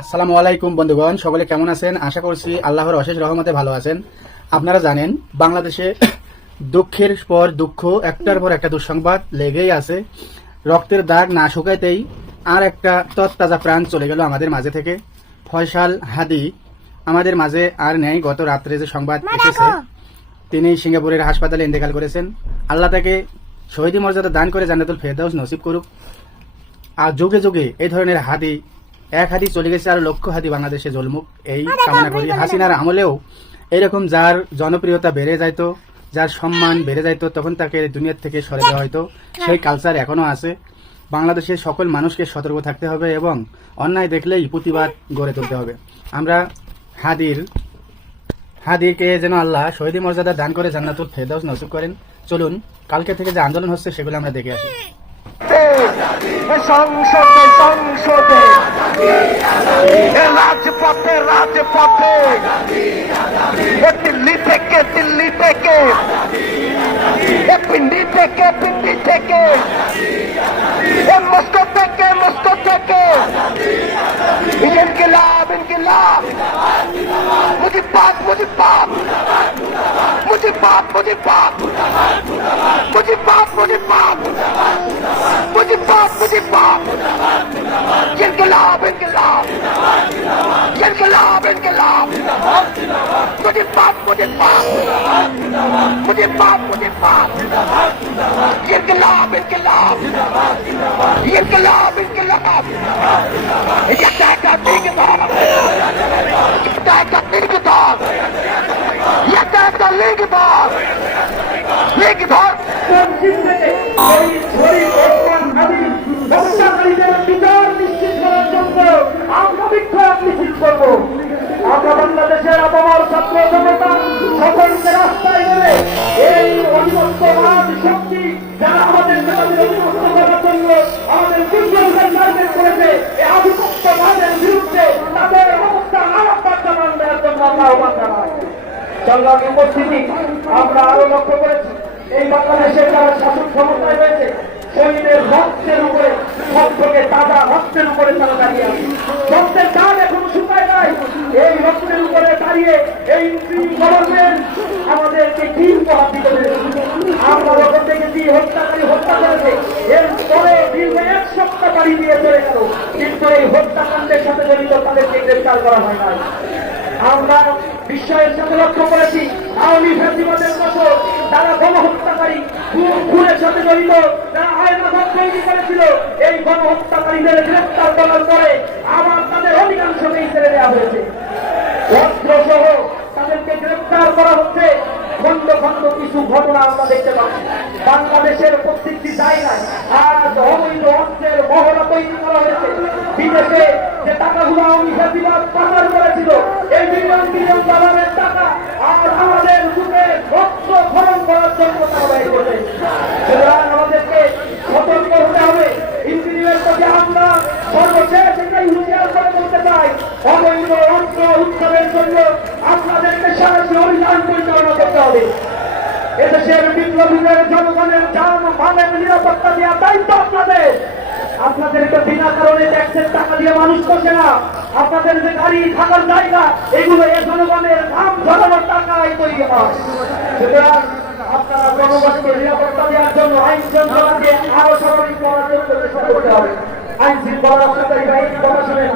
আসসালামু আলাইকুম বন্ধুগণ, সকলে কেমন আছেন? আশা করছি আল্লাহর অশেষ রহমতে ভালো আছেন। আপনারা জানেন বাংলাদেশে দুঃখের পর দুঃখ, একটার পর একটা দুঃসংবাদ লেগেই আছে। রক্তের দাগ না শুকাইতেই আর একটা তৎতাজা প্রাণ চলে গেল আমাদের মাঝে থেকে। ফয়সাল হাদি আমাদের মাঝে আর নেই। গত রাত্রে যে সংবাদ এসেছে, তিনি সিঙ্গাপুরের হাসপাতালে ইন্তেকাল করেছেন। আল্লাহ তাকে শহীদ মর্যাদা দান করে জান্নাতুল ফেরদাউস নসিব করুক। আর যুগে যুগে এই ধরনের হাদি, এক হাদি চলে গেছে আর লক্ষ হাদি বাংলাদেশে জন্মুক, এই কামনা করি। হাসিনার আমলেও এরকম যার জনপ্রিয়তা বেড়ে যাইতো, যার সম্মান বেড়ে যাইতো, তখন তাকে দুনিয়ার থেকে সরে দেওয়া হয়তো। সেই কালচার এখনো আছে। বাংলাদেশের সকল মানুষকে সতর্ক থাকতে হবে এবং অন্যায় দেখলেই প্রতিবাদ গড়ে তুলতে হবে। আমরা হাদিকে যেন আল্লাহ শহীদ মর্যাদা দান করে জান্নাতুল ফেরদাউস নসিব করেন। চলুন কালকে থেকে যে আন্দোলন হচ্ছে সেগুলো আমরা দেখে আসি। সংসদে সংসদে রাজপথে রাজপথে দিল্লি থেকে পিন্ডি থেকে মস্কো থেকে ইনকিলাব ইনকিলাব মুজিবাদ মুজিবাদ মুজিবাদ মুজিবাদ মুজিবাদ মুজিবাদ मुझे बाप इनकलाब इनकलाब इनकलाब इनकलाब मुझे बाप इनकलाब इनकलाब इनकलाब इनकलाब ये तय करने के बाद আমরা বাংলাদেশের অপর ছাত্র জনতা সকলকে রাস্তায় নেমে এই অধিবক্তবাদ শক্তি যারা আমাদের অধিবক্ত করার জন্য আমাদের দুর্যোগের টার্গেট করেছে, এই আধিপত্যবাদের বিরুদ্ধে তাদের অবস্থা আলাদা জানান দেওয়ার জন্য আমরা আহ্বান জানাই। সংগ্রামী উপস্থিতি, আমরা আরো লক্ষ্য করেছি এই বাংলাদেশের যারা শাসক ক্ষমতায় রয়েছে, শহীদের রক্তের উপরে, রক্তকে তাজা রক্তের উপরে তারা দাঁড়িয়ে আছে। রক্তের দাগ এখনো শুকায় নাই। এই রক্তের উপরে দাঁড়িয়ে এই গভর্নমেন্ট আমাদেরকে কি উপহার দিতে পেরেছে? আমরা যখন দেখেছি হত্যাকারী হত্যা করেছে, এর পরে দীর্ঘ এক সপ্তাহ বাড়ি দিয়ে চলে গেল, কিন্তু এই হত্যাকাণ্ডের সাথে জড়িত তাদেরকে গ্রেফতার করা হয় নাই। আমরা বিস্ময়ের সাথে লক্ষ্য করেছি আওয়ামী ফ্যাসিবাদের মতো যারা গণহত্যাকারী, খুনের সাথে জড়িত, যারা আয়নাঘর তৈরি করেছিল, এই গণহত্যাকারীদের গ্রেফতার করার পরে আবার তাদের অধিকাংশকেই ছেড়ে দেওয়া হয়েছে। অস্ত্রসহ তাদেরকে গ্রেফতার করা হচ্ছে। খন্ড খন্ড কিছু ঘটনা আমরা দেখতে পাচ্ছি। বাংলাদেশের প্রত্যেকটি জায়গায় আজ অবৈধ অস্ত্রের মহড়া তৈরি করা হয়েছে। বিদেশে যে টাকাগুলো আওয়ামী ফ্যাসিবাদ পাচার করেছিল, এই বিলিয়ন বিলিয়ন ডলারের টাকা আর আমাদের যুগে রক্ত খনন করার জন্য তারা ব্যয় করবে। সুতরাং আমাদেরকে সতর্ক হতে হবে। ইঞ্জিনিয়ার প্রতি আমরা সর্বশেষ এটাই হুঁশিয়ার করে বলতে চাই, অবৈধ অস্ত্র উৎখানের জন্য আপনাদেরকে সারাশি অভিযান পরিচালনা করতে হবে। এদেশের বিপ্লবীদের জনগণের জান মালের নিরাপত্তা দেওয়ার দায়িত্ব আপনাদের। আপনাদেরকে বিনা কারণে ট্যাক্সের টাকা দিয়ে মানুষ বসে না। আপনাদের যে গাড়ি থাকার জায়গা, এগুলো এ জনগণের নাম ঝরানোর টাকায় তৈরি হয়। সুতরাং আপনারা জনগণকে নিরাপত্তা দেওয়ার জন্য আইন শৃঙ্খলাকে আরো স্বাভাবিক করার জন্য চেষ্টা করতে হবে। আইন শৃঙ্খলা রক্ষাকারী বাহিনী কথা শুনে